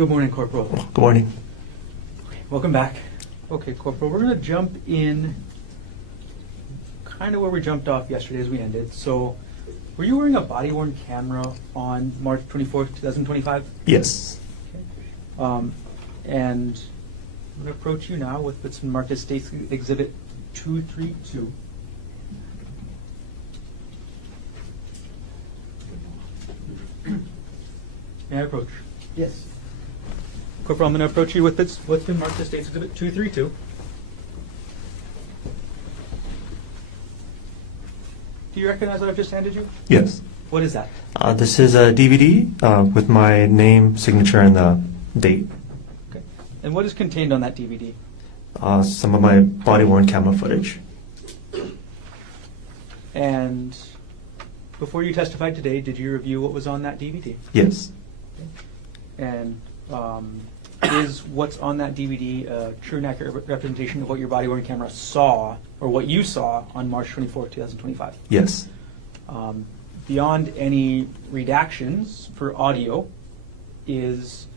Good morning, Corporal. Good morning. Welcome back. Okay, Corporal, we're going to jump in kind of where we jumped off yesterday as we ended. So, were you wearing a body-worn camera on March 24th, 2025? Yes. Okay. And I'm going to approach you now with what's been marked as State's Exhibit 232. May I approach? Yes. Corporal, I'm going to approach you with what's been marked as State's Exhibit 232. Do you recognize what I've just handed you? Yes. What is that? This is a DVD with my name, signature, and the date. Okay. And what is contained on that DVD? Some of my body-worn camera footage. And before you testified today, did you review what was on that DVD? Yes. And is what's on that DVD a true and accurate representation of what your body-worn camera saw, or what you saw on March 24, 2025? Yes. Beyond any redactions for audio, is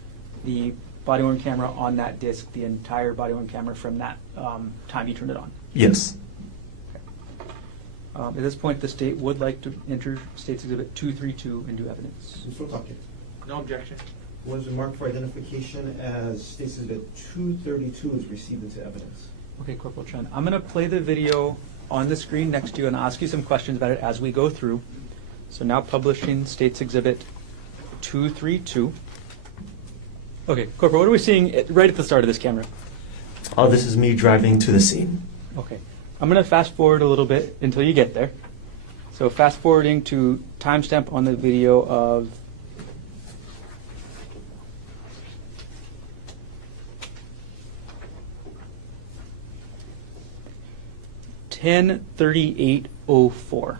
the body-worn camera on that disc the entire body-worn camera from that time you turned it on? Yes. At this point, the state would like to enter State's Exhibit 232 into evidence. Mr. O'Connor. No objection. Was marked for identification as State's Exhibit 232 is received into evidence. Okay, Corporal Chun, I'm going to play the video on the screen next to you and ask you some questions about it as we go through. So now publishing State's Exhibit 232. Okay, Corporal, what are we seeing right at the start of this camera? This is me driving to the scene. Okay, I'm going to fast forward a little bit until you get there. So fast forwarding to timestamp on the video of 10:38:04. So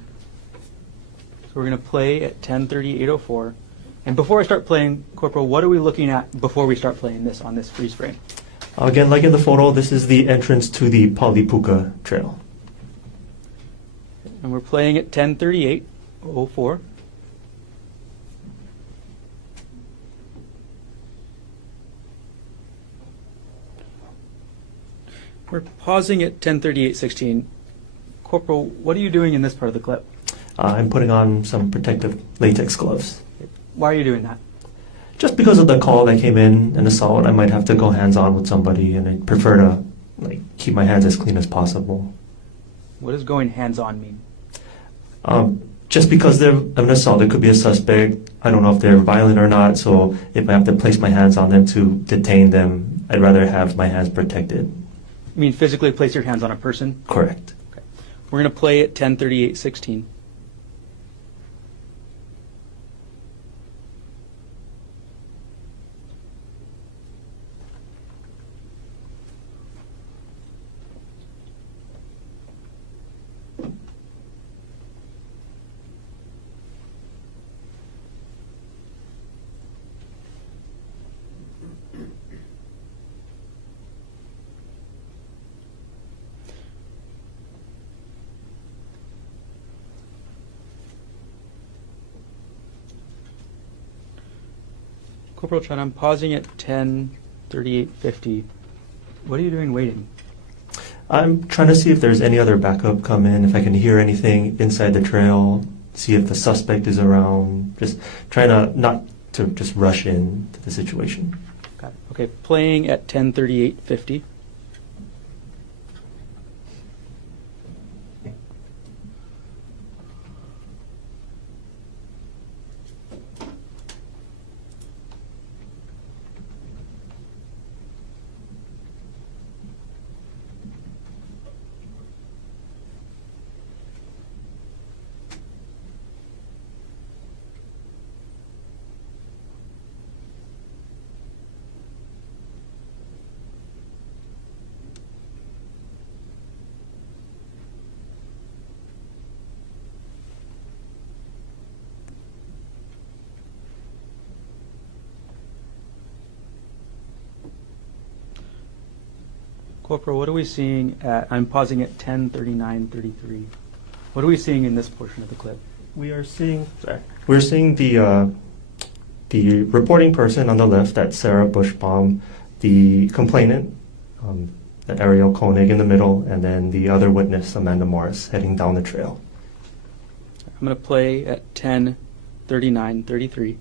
we're going to play at 10:38:04. And before I start playing, Corporal, what are we looking at before we start playing this on this freeze frame? Again, like in the photo, this is the entrance to the Pali Puka Trail. And we're playing at 10:38:04. We're pausing at 10:38:16. Corporal, what are you doing in this part of the clip? I'm putting on some protective latex gloves. Why are you doing that? Just because of the call that came in, an assault, I might have to go hands-on with somebody, and I prefer to keep my hands as clean as possible. What does going hands-on mean? Just because they're an assault, it could be a suspect. I don't know if they're violent or not, so if I have to place my hands on them to detain them, I'd rather have my hands protected. You mean physically place your hands on a person? Correct. Okay. We're going to play at 10:38:16. Corporal Chun, I'm pausing at 10:38:50. What are you doing waiting? I'm trying to see if there's any other backup come in, if I can hear anything inside the trail, see if the suspect is around, just trying to not to just rush into the situation. Got it. Okay, playing at 10:38:50. Corporal, what are we seeing at, I'm pausing at 10:39:33. What are we seeing in this portion of the clip? We're seeing the the reporting person on the left, that's Sarah Buchsbaum, the complainant, Arielle Konig in the middle, and then the other witness, Amanda Morris, heading down the trail. I'm going to play at 10:39:33.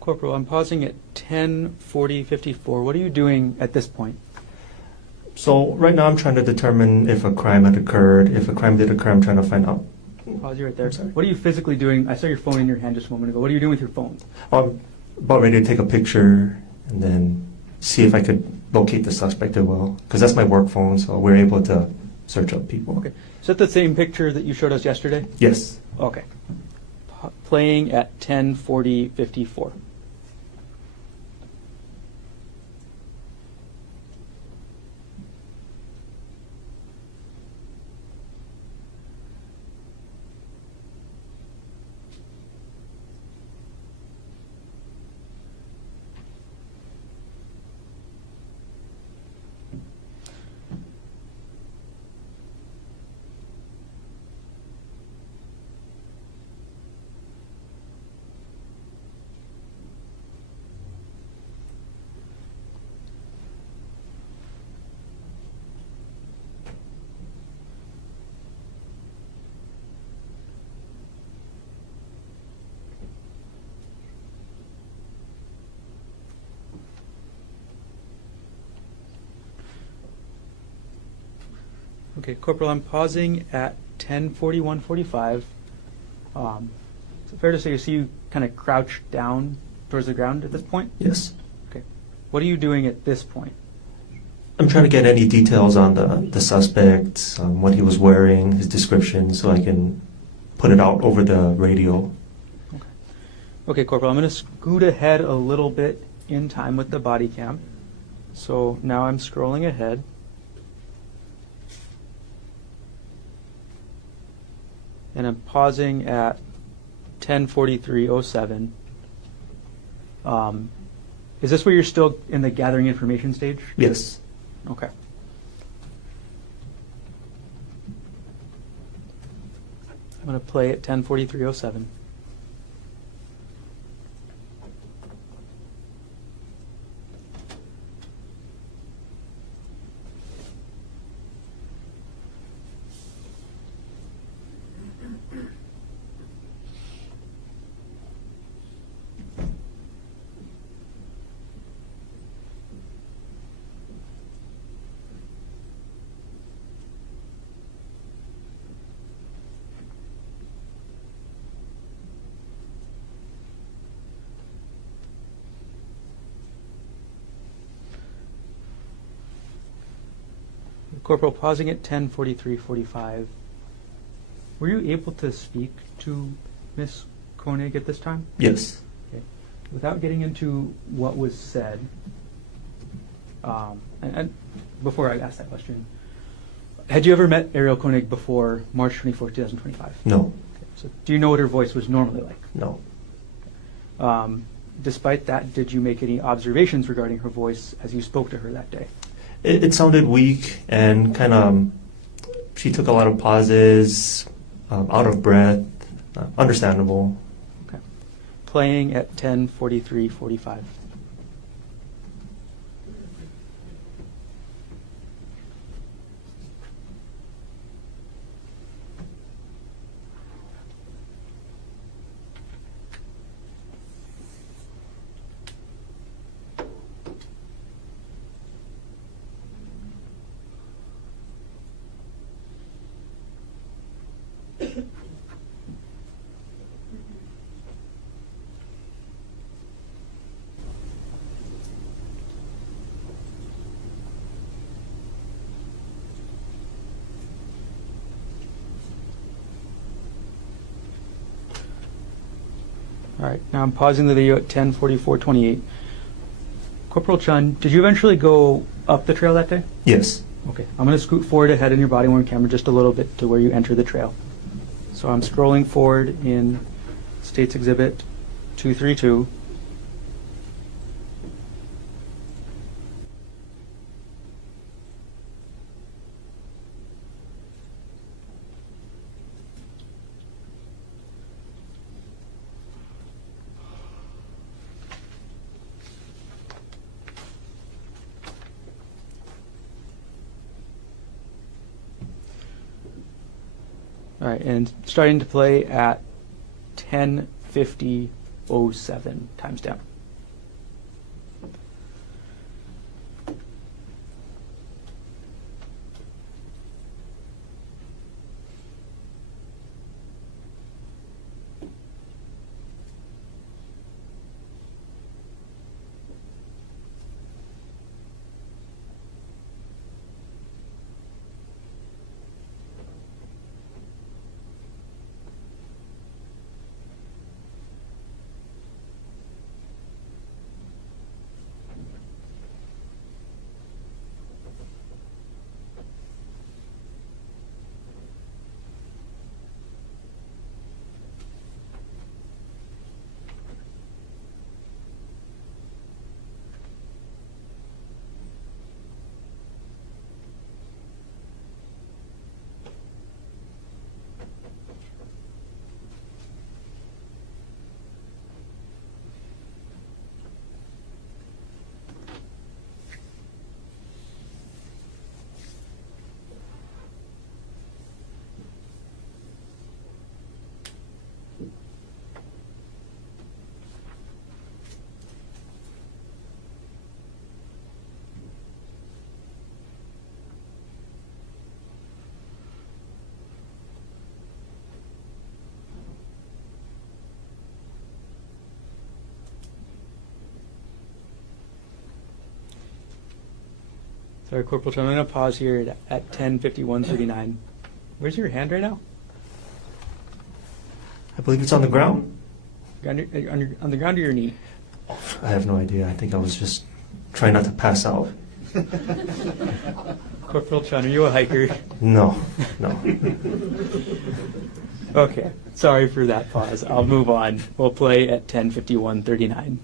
Corporal, I'm pausing at 10:40:54. What are you doing at this point? So right now I'm trying to determine if a crime had occurred. If a crime did occur, I'm trying to find out. Pause you right there. I'm sorry. What are you physically doing? I saw your phone in your hand just a moment ago. What are you doing with your phone? I'm about ready to take a picture and then see if I could locate the suspect as well, because that's my work phone, so we're able to search up people. Okay. Is that the same picture that you showed us yesterday? Yes. Okay. Playing at 10:40:54. Okay, Corporal, I'm pausing at 10:41:45. Is it fair to say you see you kind of crouched down towards the ground at this point? Yes. Okay. What are you doing at this point? I'm trying to get any details on the suspect, what he was wearing, his description, so I can put it out over the radio. Okay. Okay, Corporal, I'm going to scoot ahead a little bit in time with the body cam. So now I'm scrolling ahead. And I'm pausing at 10:43:07. Is this where you're still in the gathering information stage? Yes. Okay. I'm going to play at 10:43:07. Corporal, pausing at 10:43:45. Were you able to speak to Miss Konig at this time? Yes. Okay. Without getting into what was said, and before I ask that question, had you ever met Arielle Konig before March 24th, 2025? No. Okay. So do you know what her voice was normally like? No. Despite that, did you make any observations regarding her voice as you spoke to her that day? It sounded weak and kind of she took a lot of pauses, out of breath, understandable. Okay. Playing at 10:43:45. All right, now I'm pausing the video at 10:44:28. Corporal Chun, did you eventually go up the trail that day? Yes. Okay, I'm going to scoot forward ahead in your body-worn camera just a little bit to where you enter the trail. So I'm scrolling forward in States Exhibit 232. All right, and starting to play at 10:50:07 timestamp. Sorry, Corporal Chun, I'm going to pause here at 10:51:39. Where's your hand right now? I believe it's on the ground. On the ground or your knee? I have no idea. I think I was just trying not to pass out. Corporal Chun, are you a hiker? No. Okay, sorry for that pause. I'll move on. We'll play at 10:51:39.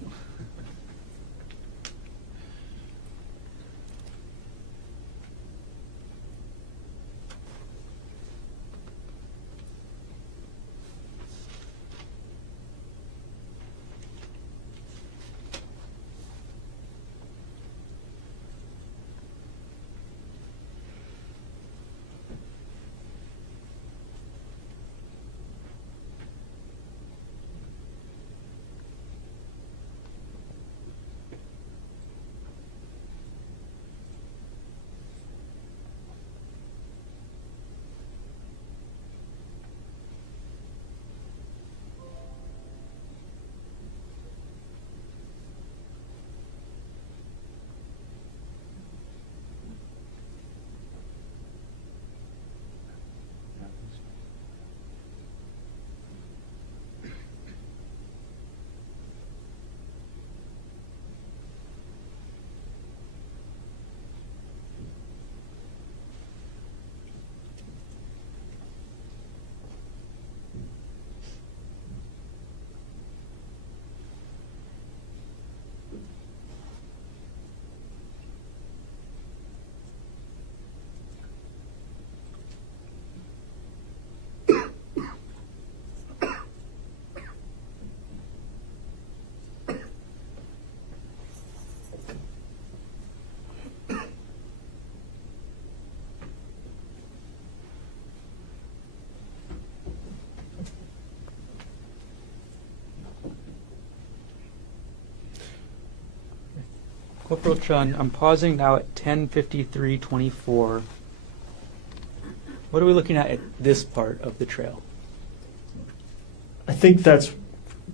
Corporal Chun, I'm pausing now at 10:53:24. What are we looking at this part of the trail? I think that's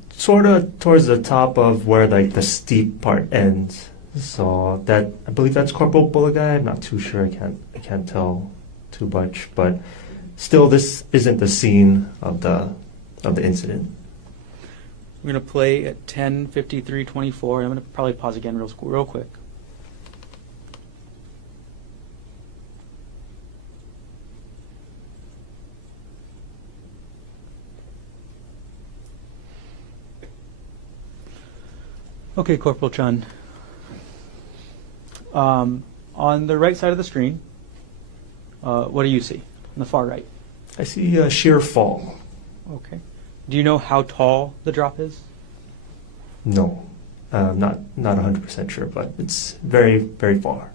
sort of towards the top of where like the steep part ends. So that I believe that's Corporal Bulagai. I'm not too sure. I can't tell too much, but still, this isn't the scene of the incident. We're going to play at 10:53:24. I'm going to probably pause again real quick. Okay, Corporal Chun. On the right side of the screen, what do you see on the far right? I see a sheer fall. Okay. Do you know how tall the drop is? No, not 100% sure, but it's very, very far.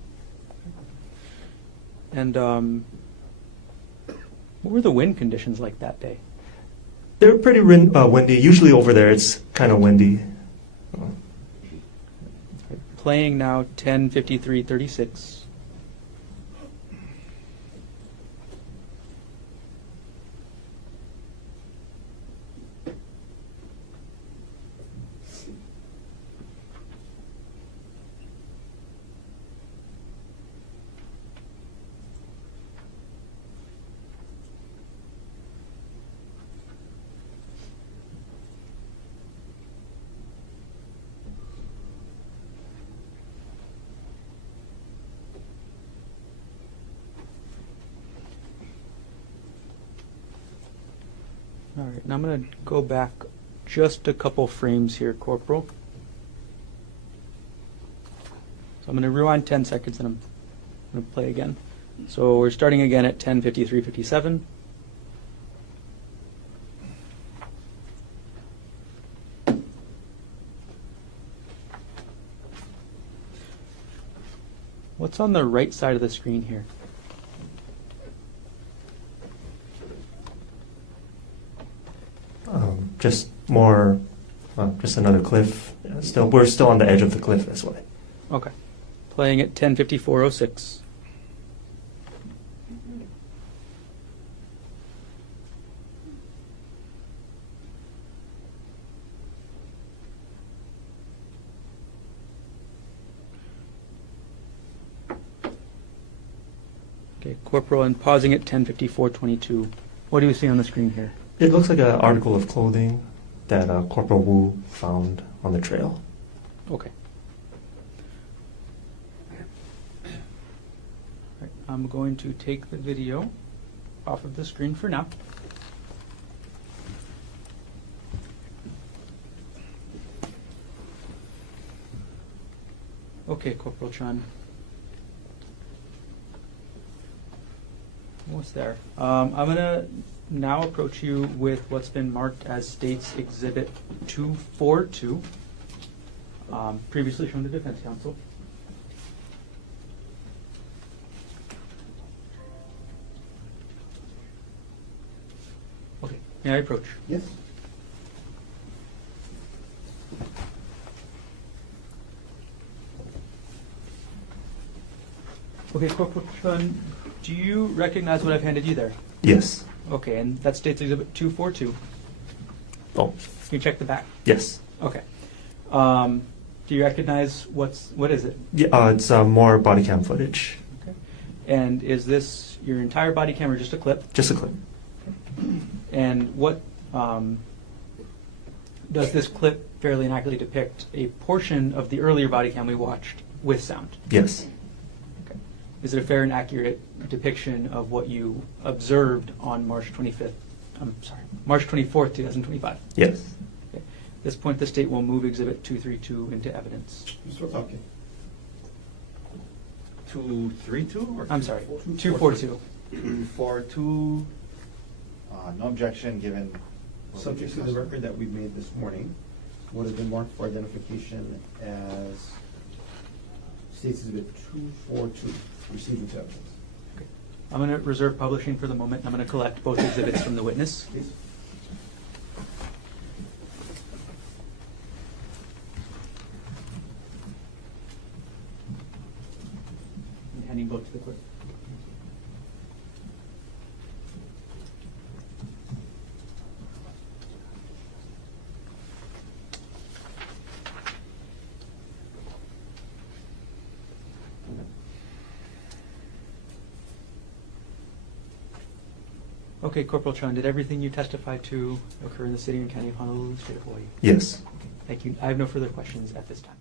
And what were the wind conditions like that day? They're pretty windy. Usually over there, it's kind of windy. Playing now 10:53:36. All right, now I'm going to go back just a couple frames here, Corporal. So I'm going to rewind 10 seconds and I'm going to play again. So we're starting again at 10:53:57. What's on the right side of the screen here? Just more, just another cliff. We're still on the edge of the cliff this way. Okay. Playing at 10:54:06. Okay, Corporal, and pausing at 10:54:22. What do you see on the screen here? It looks like an article of clothing that Corporal Wu found on the trail. Okay. Right, I'm going to take the video off of the screen for now. Okay, Corporal Chun. Almost there. I'm going to now approach you with what's been marked as State's Exhibit 242, previously shown to Defense Counsel. Okay, may I approach? Yes? Okay, Corporal Chun, do you recognize what I've handed you there? Yes. Okay, and that's State's Exhibit 242. Oh, Can you check the back? yes. Okay. Do you recognize what is it? Yeah, it's more body cam footage. Okay. And is this your entire body cam or just a clip? Just a clip. And what does this clip fairly and accurately depict a portion of the earlier body cam we watched with sound? Yes. Okay. Is it a fair and accurate depiction of what you observed on March 24th, 2025? Yes. Okay. At this point, the state will move Exhibit 232 into evidence. Mr. Otake. 232 or I'm sorry, 242. 242? No objection given. what we Subject to the discussed. record that we made this morning, would have been marked for identification as State's Exhibit 242, received into evidence. Okay. I'm going to reserve publishing for the moment. I'm going to collect both exhibits from the witness. Please. vote to the clerk. Okay, Corporal Chun, did everything you testified to occur in the city and county of Honolulu, state of Hawaii? Yes. Thank you. I have no further questions at this time.